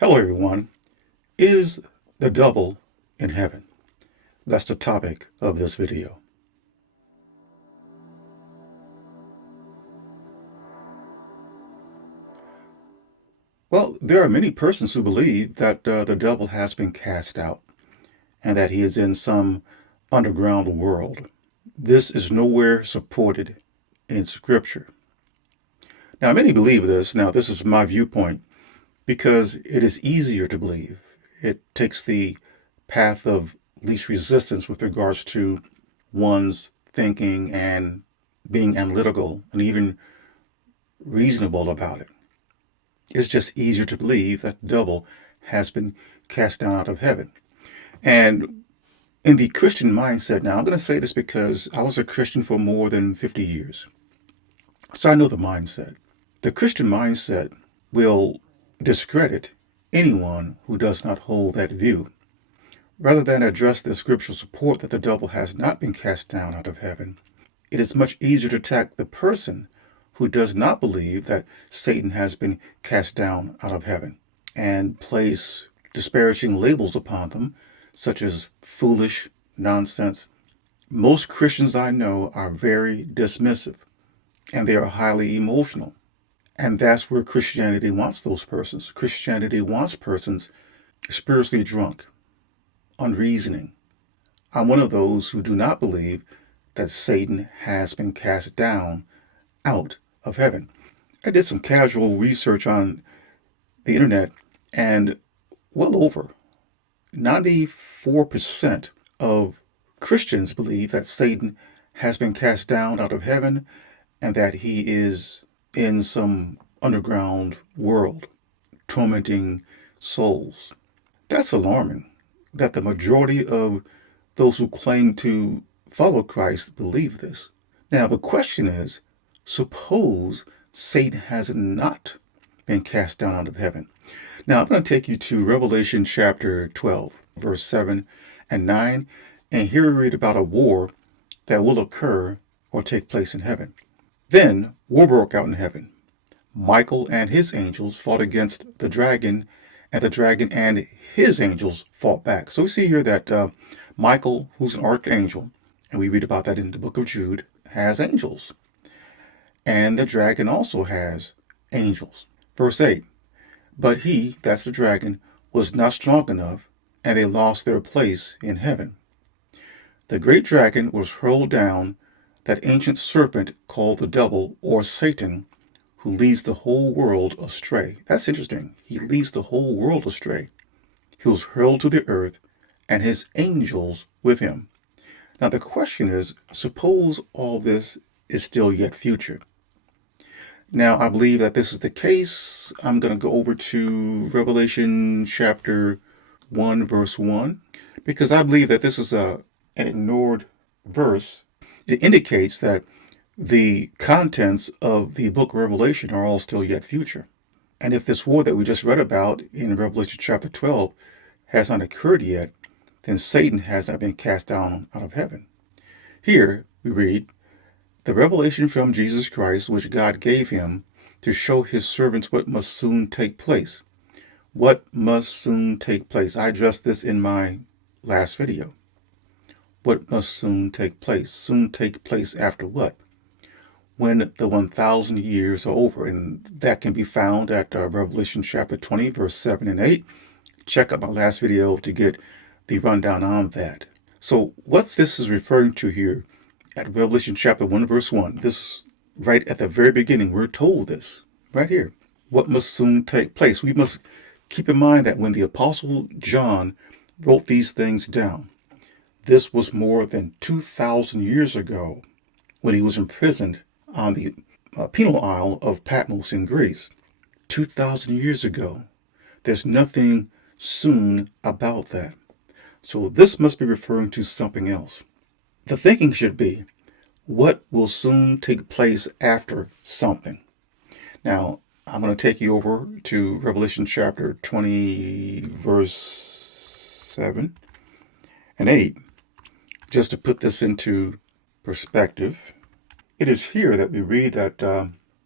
Hello, everyone. Is the devil in heaven? That's the topic of this video. Well, there are many persons who believe that the devil has been cast out and that he is in some underground world. This is nowhere supported in Scripture. Now, many believe this. Now, this is my viewpoint because it is easier to believe. It takes the path of least resistance with regards to one's thinking and being analytical and even reasonable about it. It's just easier to believe that the devil has been cast down out of heaven. And in the Christian mindset, now I'm going to say this because I was a Christian for more than 50 years. So I know the mindset. The Christian mindset will discredit anyone who does not hold that view. Rather than address the scriptural support that the devil has not been cast down out of heaven, it is much easier to attack the person who does not believe that Satan has been cast down out of heaven and place disparaging labels upon them, such as foolish, nonsense. Most Christians I know are very dismissive and they are highly emotional. And that's where Christianity wants those persons. Christianity wants persons spiritually drunk, unreasoning. I'm one of those who do not believe that Satan has been cast down out of heaven. I did some casual research on the internet, and well over 94% of Christians believe that Satan has been cast down out of heaven and that he is in some underground world tormenting souls. That's alarming that the majority of those who claim to follow Christ believe this. Now, the question is, suppose Satan has not been cast down out of heaven. Now, I'm going to take you to Revelation chapter 12, verse 7 and 9, and here we read about a war that will occur or take place in heaven. Then war broke out in heaven. Michael and his angels fought against the dragon, and the dragon and his angels fought back. So we see here that Michael, who's an archangel, and we read about that in the book of Jude, has angels. And the dragon also has angels. Verse 8, but he, that's the dragon, was not strong enough, and they lost their place in heaven. The great dragon was hurled down, that ancient serpent called the devil or Satan, who leads the whole world astray. That's interesting. He leads the whole world astray. He was hurled to the earth, and his angels with him. Now the question is, suppose all this is still yet future. Now I believe that this is the case. I'm going to go over to Revelation chapter 1, verse 1, because I believe that this is an ignored verse. It indicates that the contents of the book of Revelation are all still yet future. And if this war that we just read about in Revelation chapter 12 has not occurred yet, then Satan has not been cast down out of heaven. Here we read, the revelation from Jesus Christ, which God gave him to show his servants what must soon take place. What must soon take place? I addressed this in my last video. What must soon take place? Soon take place after what? When the 1,000 years are over. And that can be found at Revelation chapter 20, verse 7 and 8. Check out my last video to get the rundown on that. So what this is referring to here at Revelation chapter 1, verse 1, this right at the very beginning, we're told this right here. What must soon take place? We must keep in mind that when the Apostle John wrote these things down, this was more than 2,000 years ago when he was imprisoned on the penal isle of Patmos in Greece. 2,000 years ago. There's nothing soon about that. So this must be referring to something else. The thinking should be, what will soon take place after something? Now, I'm going to take you over to Revelation chapter 20, verse 7 and 8, just to put this into perspective. It is here that we read that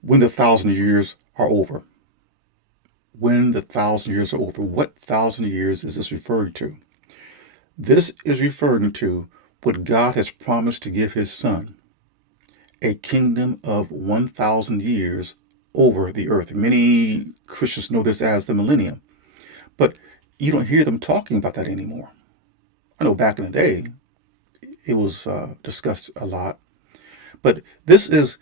when the 1,000 years are over, when the 1,000 years are over. What 1,000 years is this referring to? This is referring to what God has promised to give his son, a kingdom of 1,000 years over the earth. Many Christians know this as the millennium, but you don't hear them talking about that anymore. I know back in the day it was discussed a lot, but this is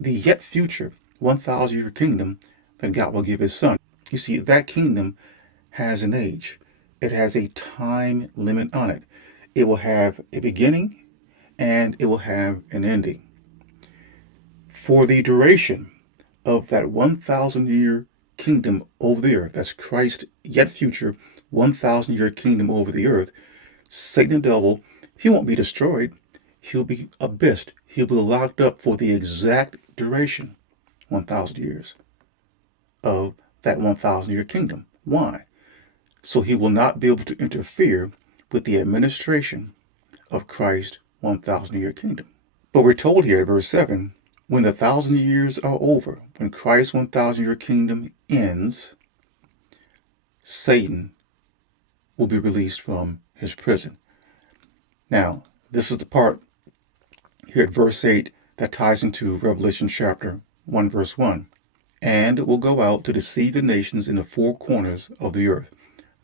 the yet future 1,000 year kingdom that God will give his son. You see, that kingdom has an age, it has a time limit on it. It will have a beginning and it will have an ending. For the duration of that 1,000 year kingdom over the earth, that's Christ yet future 1,000 year kingdom over the earth, Satan the devil, he won't be destroyed. He'll be abyssed. He'll be locked up for the exact duration, 1,000 years, of that 1,000 year kingdom. Why? So he will not be able to interfere with the administration of Christ's 1,000 year kingdom. But we're told here, verse 7, when the 1,000 years are over, when Christ's 1,000 year kingdom ends, Satan will be released from his prison. Now, this is the part here at verse 8 that ties into Revelation chapter 1, verse 1. And will go out to deceive the nations in the four corners of the earth,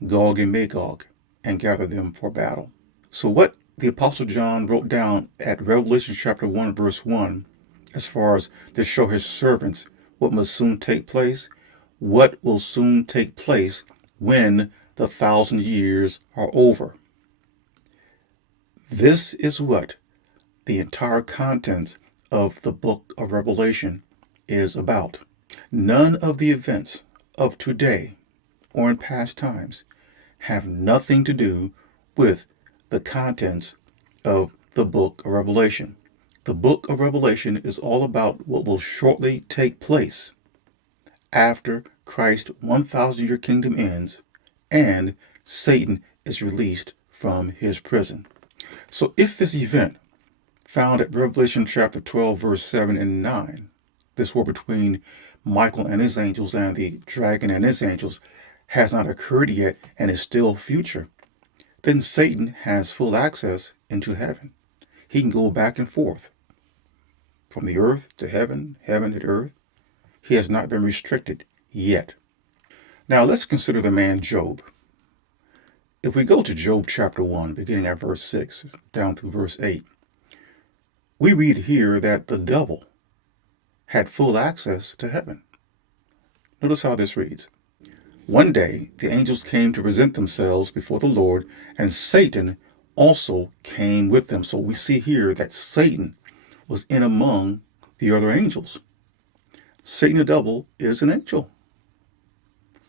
Gog and Magog, and gather them for battle. So what the Apostle John wrote down at Revelation chapter 1, verse 1, as far as to show his servants what must soon take place, what will soon take place when the 1,000 years are over. This is what the entire contents of the book of Revelation is about. None of the events of today or in past times have nothing to do with the contents of the book of Revelation. The book of Revelation is all about what will shortly take place after Christ's 1,000 year kingdom ends and Satan is released from his prison. So if this event found at Revelation chapter 12, verse 7 and 9, this war between Michael and his angels and the dragon and his angels, has not occurred yet and is still future, then Satan has full access into heaven. He can go back and forth from the earth to heaven, heaven to earth. He has not been restricted yet. Now let's consider the man Job. If we go to Job chapter 1, beginning at verse 6 down through verse 8, we read here that the devil had full access to heaven. Notice how this reads. One day the angels came to present themselves before the Lord, and Satan also came with them. So we see here that Satan was in among the other angels. Satan the devil is an angel.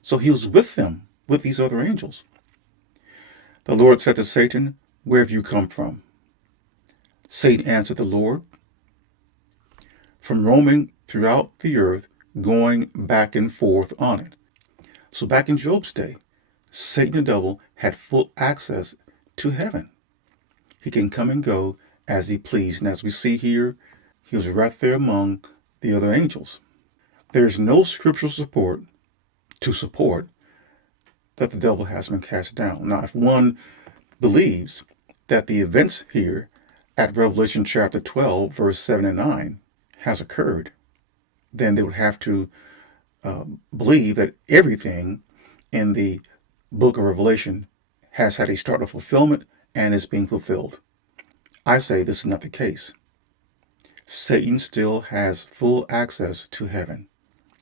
So he was with them, with these other angels. The Lord said to Satan, "Where have you come from?" Satan answered the Lord, "From roaming throughout the earth, going back and forth on it." So back in Job's day, Satan the devil had full access to heaven. He can come and go as he pleased. And as we see here, he was right there among the other angels. There's no scriptural support to support that the devil has been cast down. Now, if one believes that the events here at Revelation chapter 12, verse 7 and 9 has occurred, then they would have to believe that everything in the book of Revelation has had a start of fulfillment and is being fulfilled. I say this is not the case. Satan still has full access to heaven.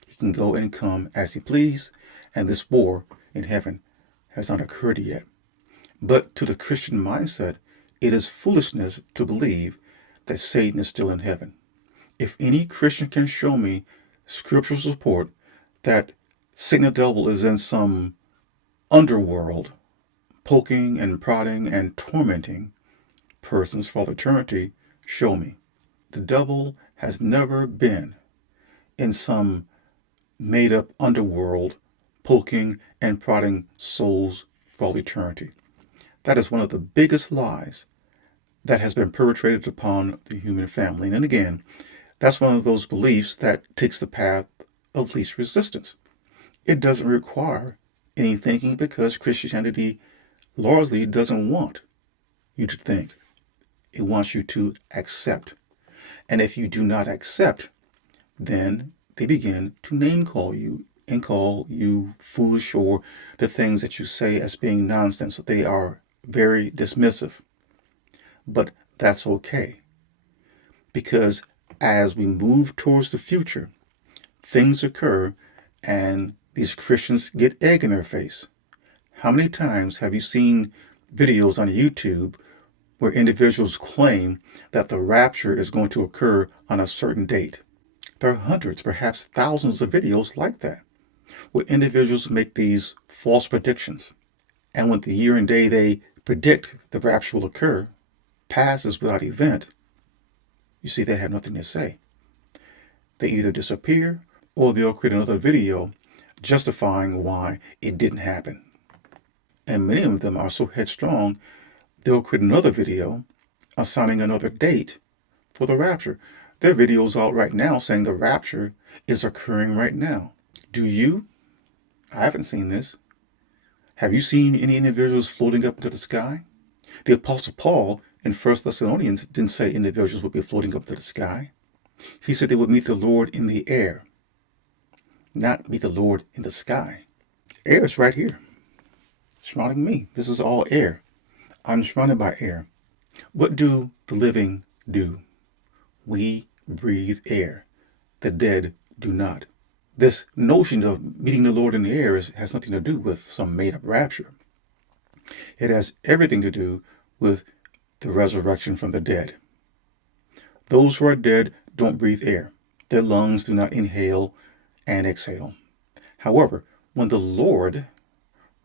He can go and come as he please, and this war in heaven has not occurred yet. But to the Christian mindset, it is foolishness to believe that Satan is still in heaven. If any Christian can show me scriptural support that Satan the devil is in some underworld, poking and prodding and tormenting persons for all eternity, show me. The devil has never been in some made-up underworld, poking and prodding souls for all eternity. That is one of the biggest lies that has been perpetrated upon the human family. And again, that's one of those beliefs that takes the path of least resistance. It doesn't require any thinking because Christianity largely doesn't want you to think. It wants you to accept. And if you do not accept, then they begin to name call you and call you foolish or the things that you say as being nonsense. They are very dismissive. But that's okay because as we move towards the future, things occur and these Christians get egg in their face. How many times have you seen videos on YouTube where individuals claim that the rapture is going to occur on a certain date? There are hundreds, perhaps thousands of videos like that, where individuals make these false predictions. And when the year and day they predict the rapture will occur passes without event, you see they have nothing to say. They either disappear or they'll create another video justifying why it didn't happen. And many of them are so headstrong, they'll create another video assigning another date for the rapture. There are videos out right now saying the rapture is occurring right now. Do you? I haven't seen this. Have you seen any individuals floating up into the sky? The Apostle Paul in 1 Thessalonians didn't say individuals would be floating up to the sky. He said they would meet the Lord in the air, not meet the Lord in the sky. Air is right here, surrounding me. This is all air. I'm surrounded by air. What do the living do? We breathe air. The dead do not. This notion of meeting the Lord in the air has nothing to do with some made-up rapture. It has everything to do with the resurrection from the dead. Those who are dead don't breathe air. Their lungs do not inhale and exhale. However, when the Lord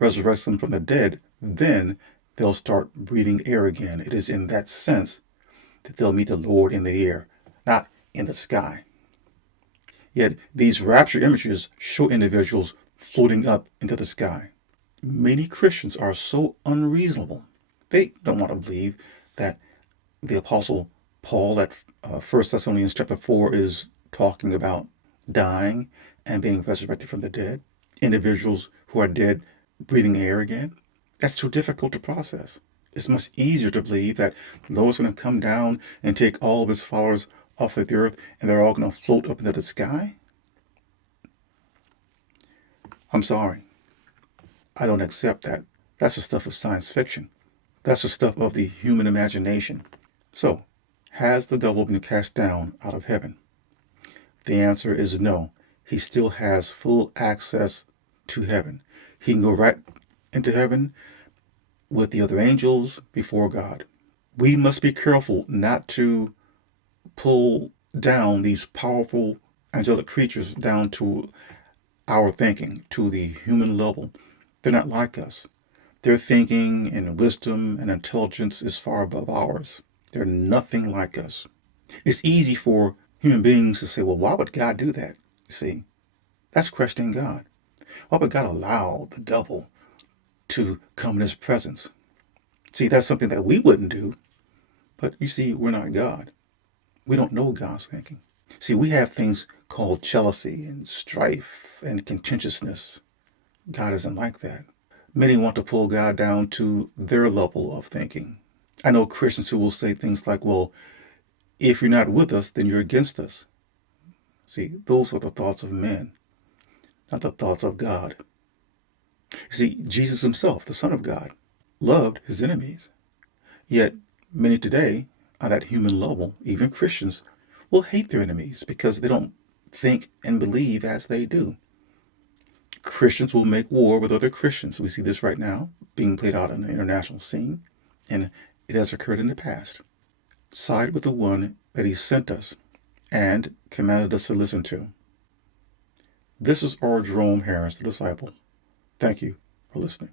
resurrects them from the dead, then they'll start breathing air again. It is in that sense that they'll meet the Lord in the air, not in the sky. Yet these rapture images show individuals floating up into the sky. Many Christians are so unreasonable. They don't want to believe that the Apostle Paul at 1 Thessalonians chapter 4 is talking about dying and being resurrected from the dead. Individuals who are dead breathing air again. That's too difficult to process. It's much easier to believe that the Lord's going to come down and take all of his followers off of the earth and they're all going to float up into the sky. I'm sorry. I don't accept that. That's the stuff of science fiction. That's the stuff of the human imagination. So, has the devil been cast down out of heaven? The answer is no. He still has full access to heaven. He can go right into heaven with the other angels before God. We must be careful not to pull down these powerful angelic creatures down to our thinking, to the human level. They're not like us. Their thinking and wisdom and intelligence is far above ours. They're nothing like us. It's easy for human beings to say, well, why would God do that? You see, that's questioning God. Why would God allow the devil to come in his presence? See, that's something that we wouldn't do. But you see, we're not God. We don't know God's thinking. See, we have things called jealousy and strife and contentiousness. God isn't like that. Many want to pull God down to their level of thinking. I know Christians who will say things like, well, if you're not with us, then you're against us. See, those are the thoughts of men, not the thoughts of God. See, Jesus himself, the Son of God, loved his enemies. Yet many today, on that human level, even Christians, will hate their enemies because they don't think and believe as they do. Christians will make war with other Christians. We see this right now being played out on the international scene, and it has occurred in the past. Side with the one that he sent us and commanded us to listen to. This is R. Jerome Harris, the disciple. Thank you for listening.